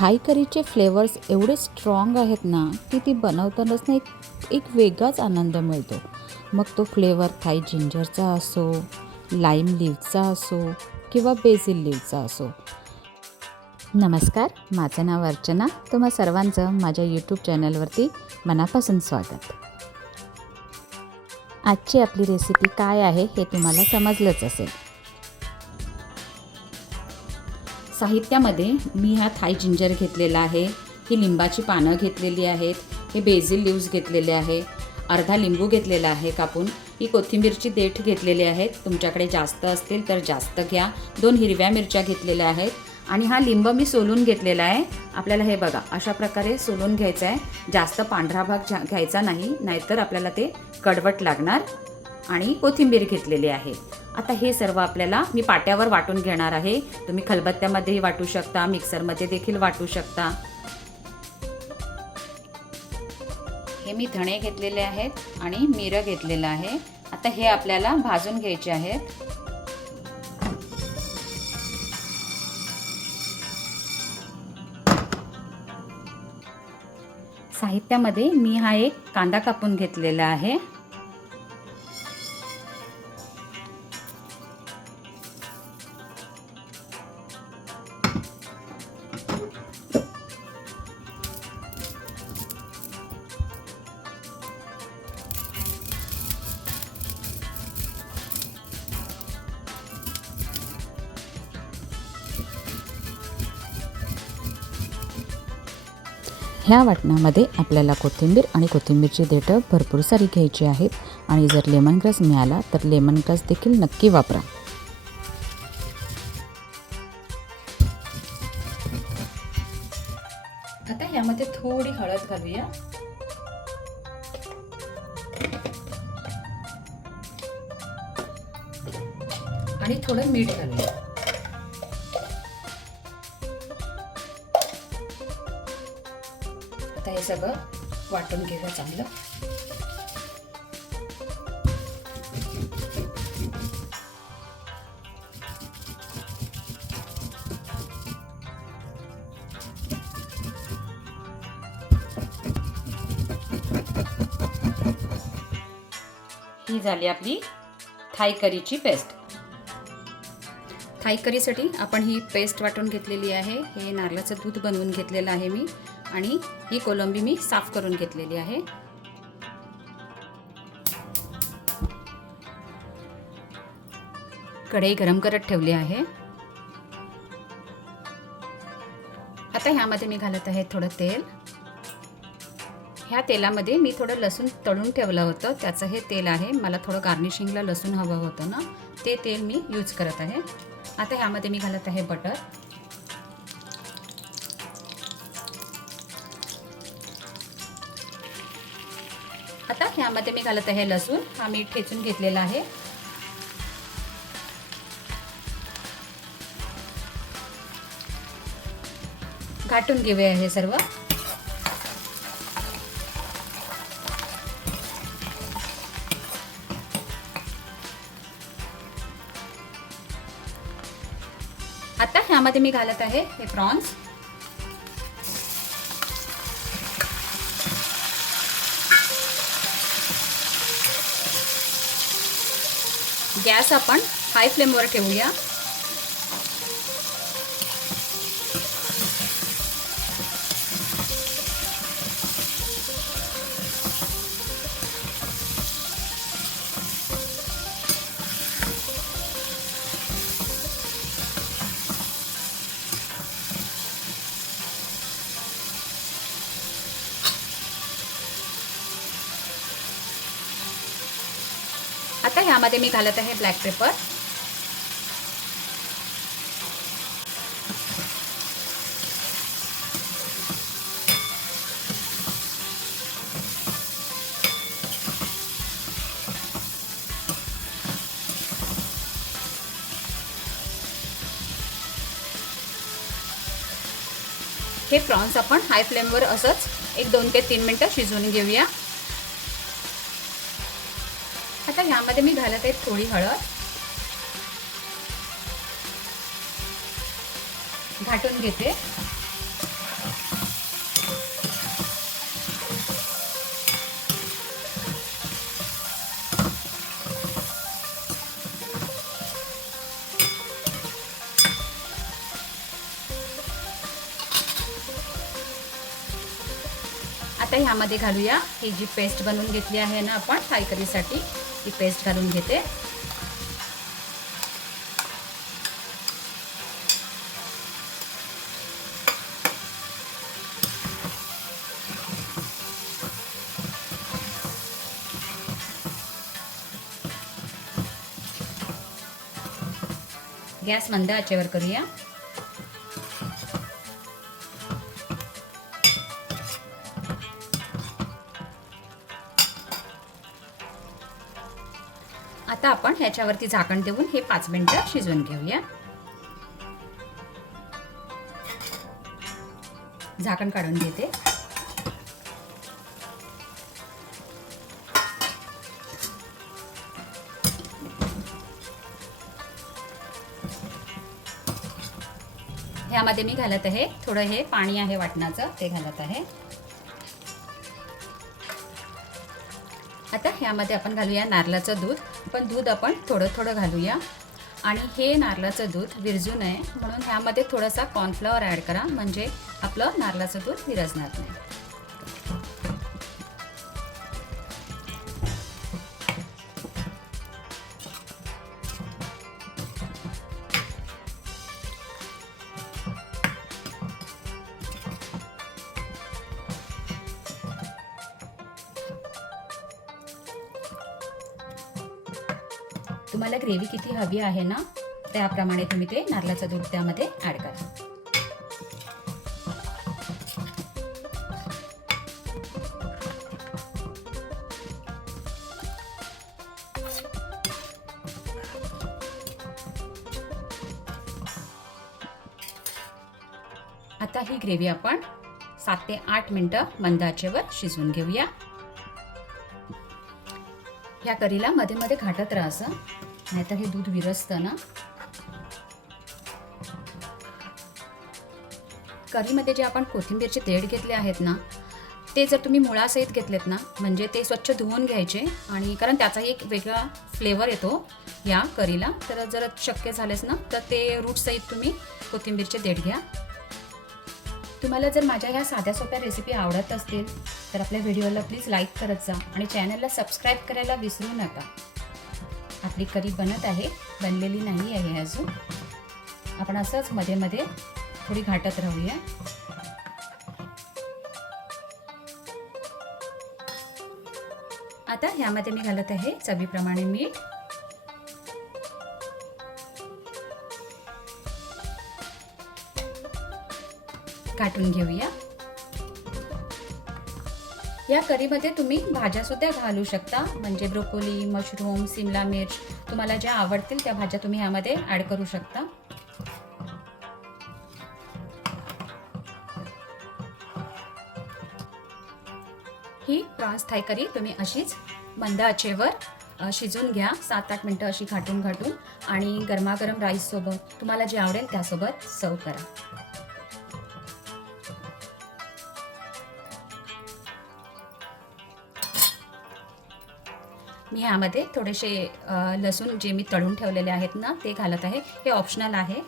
Thai करीचे flavours एवढे strong आहेत ना की ती बनवतानाच ना एक एक वेगळाच आनंद मिळतो. मग तो फ्लेवर थाई जिंजरचा असो लाईम लिव्हचा असो किंवा बेझिल लिव्हचा असो. नमस्कार माझं नाव अर्चना. तुम्हा सर्वांचं माझ्या यूट्यूब चॅनलवरती मनापासून स्वागत. आजची आपली रेसिपी काय आहे हे तुम्हाला समजलंच असेल. साहित्यामध्ये मी हा थाय जिंजर घेतलेला आहे ही लिंबाची पानं घेतलेली आहेत हे बेझिल लिव्ज घेतलेले आहे अर्धा लिंबू घेतलेला आहे कापून ही कोथिंबीरची देठ घेतलेली आहेत तुमच्याकडे जास्त असतील तर जास्त घ्या दोन हिरव्या मिरच्या घेतलेल्या आहेत आणि हा लिंब मी सोलून घेतलेला आहे. आपल्याला हे बघा अशा प्रकारे सोलून घ्यायचं आहे. जास्त पांढरा भाग घ्यायचा नाही नाहीतर आपल्याला ते कडवट लागणार. आणि कोथिंबीर घेतलेली आहे. आता हे सर्व आपल्याला मी पाट्यावर वाटून घेणार आहे. तुम्ही खलबत्त्यामध्येही वाटू शकता मिक्सरमध्ये देखील वाटू शकता. हे मी धणे घेतलेले आहेत आणि मिरं घेतलेलं आहे. आता हे आपल्याला भाजून घ्यायचे आहेत. साहित्यामध्ये मी हा एक कांदा कापून घेतलेला आहे. ह्या वाटणामध्ये आपल्याला कोथिंबीर आणि कोथिंबीरची देठं भरपूर सारी घ्यायची आहेत आणि जर लेमन ग्रास मिळाला तर लेमन ग्रास देखील नक्की वापरा. आता यामध्ये थोडी हळद घालूया. आणि थोडं मीठ घालूया. सगळं वाटून घेऊया चांगलं. ही झाली आपली थाई करीची पेस्ट. थाई करीसाठी आपण ही पेस्ट वाटून घेतलेली आहे. हे नारळाचं दूध बनवून घेतलेलं आहे मी. आणि ही कोलंबी मी साफ करून घेतलेली आहे. कढई गरम करत ठेवली आहे. आता ह्यामध्ये मी घालत आहे थोडं तेल. ह्या तेलामध्ये मी थोडं लसूण तळून ठेवलं होतं. त्याचं हे तेल आहे. मला थोडं गार्निशिंगला लसूण हवं होतं ना. ते तेल मी यूज करत आहे. आता ह्यामध्ये मी घालत आहे बटर. ह्यामध्ये मी घालत आहे लसूण. हा मी ठेचून घेतलेला आहे. घाटून घेऊया हे सर्व. आता ह्यामध्ये मी घालत आहे हे प्रॉन्स. गॅस आपण हाय फ्लेमवर ठेवूया. आता ह्यामध्ये मी घालत आहे ब्लॅक पेपर हे प्रॉन्स आपण हाय फ्लेमवर असंच एक दोन ते तीन मिनटं शिजवून घेऊया. आता ह्यामध्ये मी घालत आहे थोडी हळद. घाटून घेते. आता ह्यामध्ये घालूया. ही जी पेस्ट बनवून घेतली आहे ना आपण फायकरीसाठी ती पेस्ट घालून घेते. गॅस मंद आचेवर करूया. आता आपण ह्याच्यावरती झाकण देऊन हे पाच मिनटं शिजवून घेऊया. झाकण काढून घेते. ह्यामध्ये मी घालत आहे थोडं हे पाणी आहे वाटणाचं ते घालत आहे. आता ह्यामध्ये आपण घालूया नारळाचं दूध. पण दूध आपण थोडं थोडं घालूया. आणि हे नारळाचं दूध विरजू नये. म्हणून ह्यामध्ये थोडासा कॉर्नफ्लॉवर ॲड करा. म्हणजे आपलं नारळाचं दूध विरजणार नाही. तुम्हाला ग्रेव्ही किती हवी आहे ना त्याप्रमाणे तुम्ही ते नारळाचं दूध त्यामध्ये ॲड करा. आता ही ग्रेव्ही आपण सात ते आठ मिनटं मंद आचेवर शिजवून घेऊया. या करीला मध्ये मध्ये घाटत राहायचं. नाहीतर हे दूध विरसतं ना. करीमध्ये जे आपण कोथिंबीरचे देठ घेतले आहेत ना ते जर तुम्ही मुळासहित घेतलेत ना म्हणजे ते स्वच्छ धुवून घ्यायचे आणि कारण त्याचा एक वेगळा फ्लेवर येतो या करीला तर जर शक्य झालेच ना तर ते रूटसहित तुम्ही कोथिंबीरचे देठ घ्या. तुम्हाला जर माझ्या ह्या साध्या सोप्या रेसिपी आवडत असतील तर आपल्या व्हिडिओला प्लीज लाईक करत जा आणि चॅनलला सबस्क्राईब करायला विसरू नका. आपली करी बनत आहे. बनलेली नाही आहे अजून. आपण असंच मध्ये मध्ये थोडी घाटत राहूया. आता ह्यामध्ये मी घालत आहे चवीप्रमाणे मीठ. काटून घेऊया. या करीमध्ये तुम्ही भाज्यासुद्धा घालू शकता. म्हणजे ब्रोकोली मशरूम सिमला मिर्च तुम्हाला ज्या आवडतील त्या भाज्या तुम्ही यामध्ये ॲड करू शकता. ही प्रॉन्स थाय करी तुम्ही अशीच मंद आचेवर शिजून शिजवून घ्या. सात आठ मिनटं अशी घाटून घाटून आणि गरमागरम राईससोबत तुम्हाला जे आवडेल त्यासोबत सर्व करा. मी ह्यामध्ये थोडेसे लसूण जे मी तळून ठेवलेले आहेत ना ते घालत आहे. हे ऑप्शनल आहे.